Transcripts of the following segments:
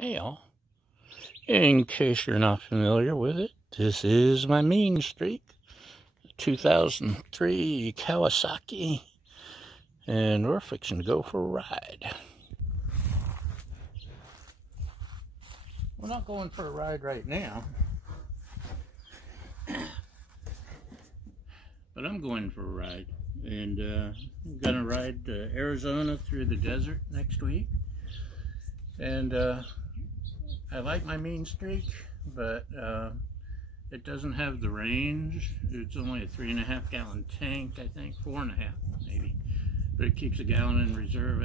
Hey y'all, in case you're not familiar with it, this is my mean streak, 2003 Kawasaki, and we're fixing to go for a ride. We're not going for a ride right now, but I'm going for a ride, and I'm gonna ride to Arizona through the desert next week, and I like my mean streak, but it doesn't have the range. It's only a 3.5 gallon tank, I think, 4.5 maybe, but it keeps a gallon in reserve.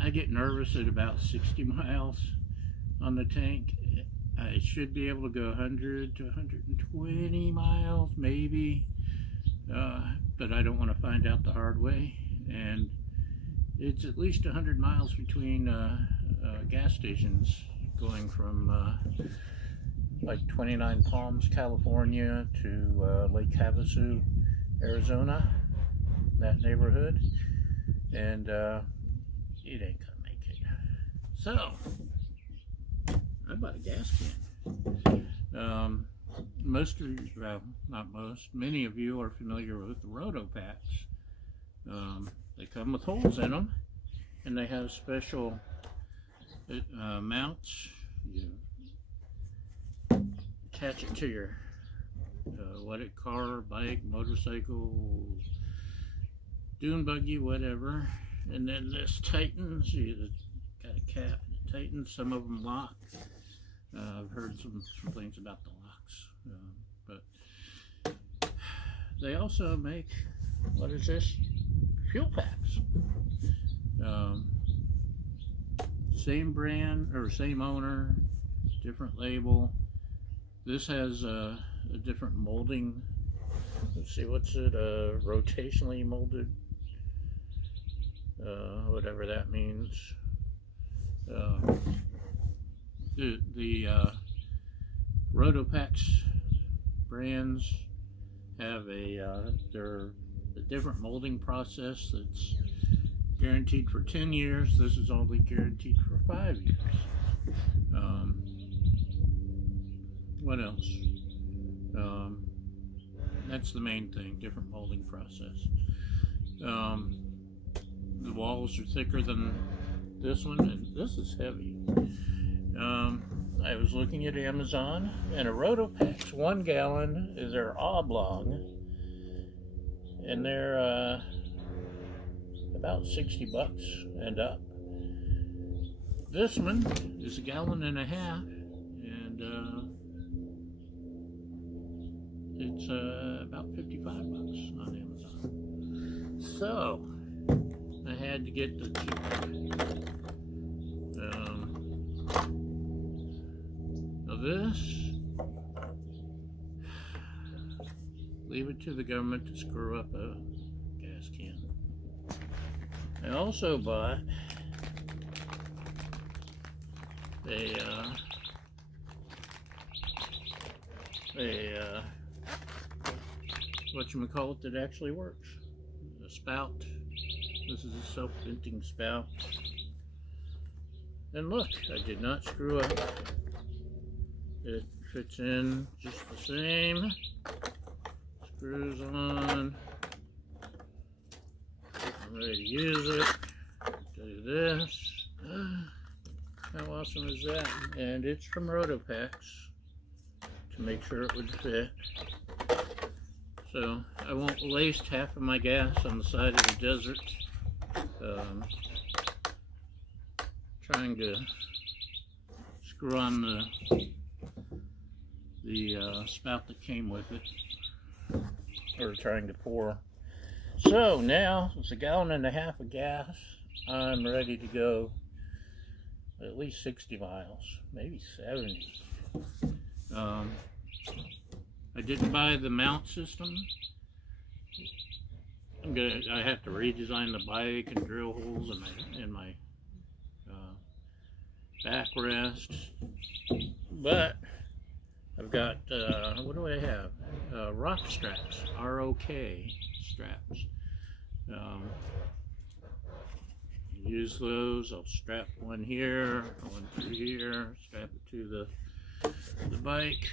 I get nervous at about 60 miles on the tank. I should be able to go 100 to 120 miles maybe, but I don't want to find out the hard way. And it's at least 100 miles between gas stations, going from like 29 Palms, California to Lake Havasu, Arizona, that neighborhood, and it ain't gonna make it. So I bought a gas can. Most of you, well, not most, many of you are familiar with the RotoPax. They come with holes in them, and they have special mounts. You attach it to your car, bike, motorcycle, dune buggy, whatever, and then this tightens. You got a cap and it tightens. Some of them lock. I've heard some complaints about the locks, but they also make, what is this? FuelPax. Same brand, or same owner, different label. This has a different molding. Let's see, what's it? Rotationally molded, whatever that means. The RotoPax brands have a different molding process that's guaranteed for 10 years. This is only guaranteed for 5 years. What else? That's the main thing, different molding process. The walls are thicker than this one, and this is heavy. I was looking at Amazon, and a RotoPax 1 gallon is their oblong, and they're about 60 bucks and up. This one is 1.5 gallons, and it's about 55 bucks on Amazon. So I had to get the cheaper. Now this, leave it to the government to screw up a gas can. I also bought a whatchamacallit that actually works. A spout. This is a self-venting spout. And look, I did not screw up. It fits in just the same. Screws on. I'm ready to use it. Do this. How awesome is that? And it's from RotoPax to make sure it would fit. So I won't waste half of my gas on the side of the desert trying to screw on the spout that came with it, or trying to pour. So now it's 1.5 gallons of gas. I'm ready to go at least 60 miles, maybe 70. I didn't buy the mount system. I have to redesign the bike and drill holes in my backrest. But I've got what do I have? Rock straps, ROK straps. use those. I'll strap one here, one through here, strap it to the bike.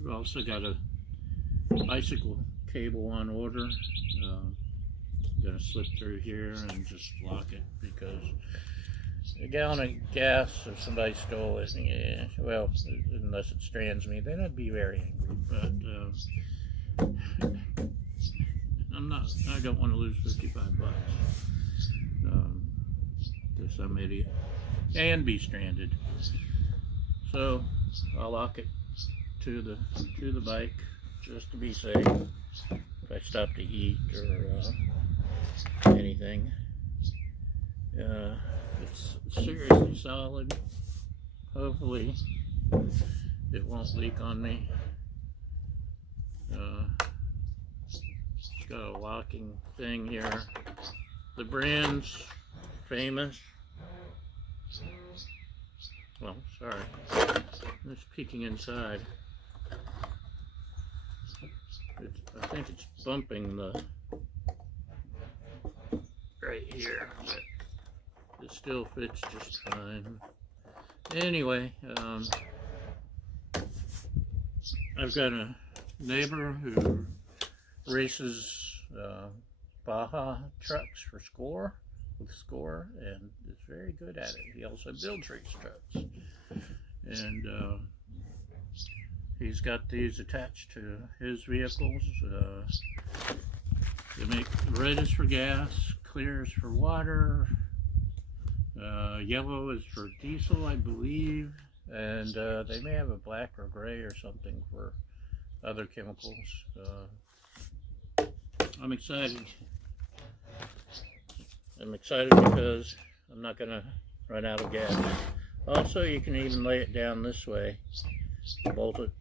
We've also got a bicycle cable on order. I'm gonna slip through here and just lock it, because a gallon of gas, if somebody stole it, yeah, well, unless it strands me, then I'd be very angry. But I don't want to lose 55 bucks to some idiot and be stranded. So I'll lock it to the bike just to be safe if I stop to eat or anything. It's seriously solid. Hopefully it won't leak on me. It's got a locking thing here. The brand's famous. Well, sorry. I'm just peeking inside. I think it's bumping the right here, but it still fits just fine. Anyway, I've got a neighbor who races Baja trucks for Score, and is very good at it. He also builds race trucks, and he's got these attached to his vehicles. They make red is for gas, clear is for water, yellow is for diesel, I believe, and they may have a black or gray or something for other chemicals. I'm excited. I'm excited because I'm not going to run out of gas. Also, you can even lay it down this way, bolt it.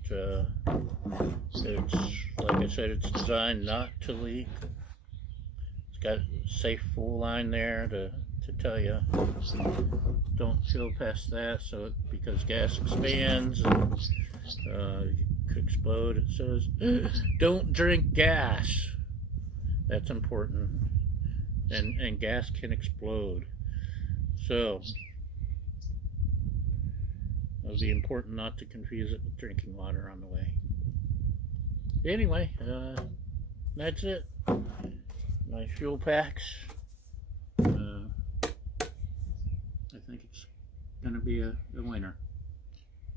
It's, like I said, it's designed not to leak. It's got a safe fuel line there to tell you don't fill past that, so because gas expands and you could explode. It says don't drink gas. That's important, and gas can explode, so it'll be important not to confuse it with drinking water on the way. Anyway, that's it. My FuelPax. I think it's going to be a winner.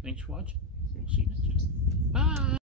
Thanks for watching. We'll see you next time. Bye!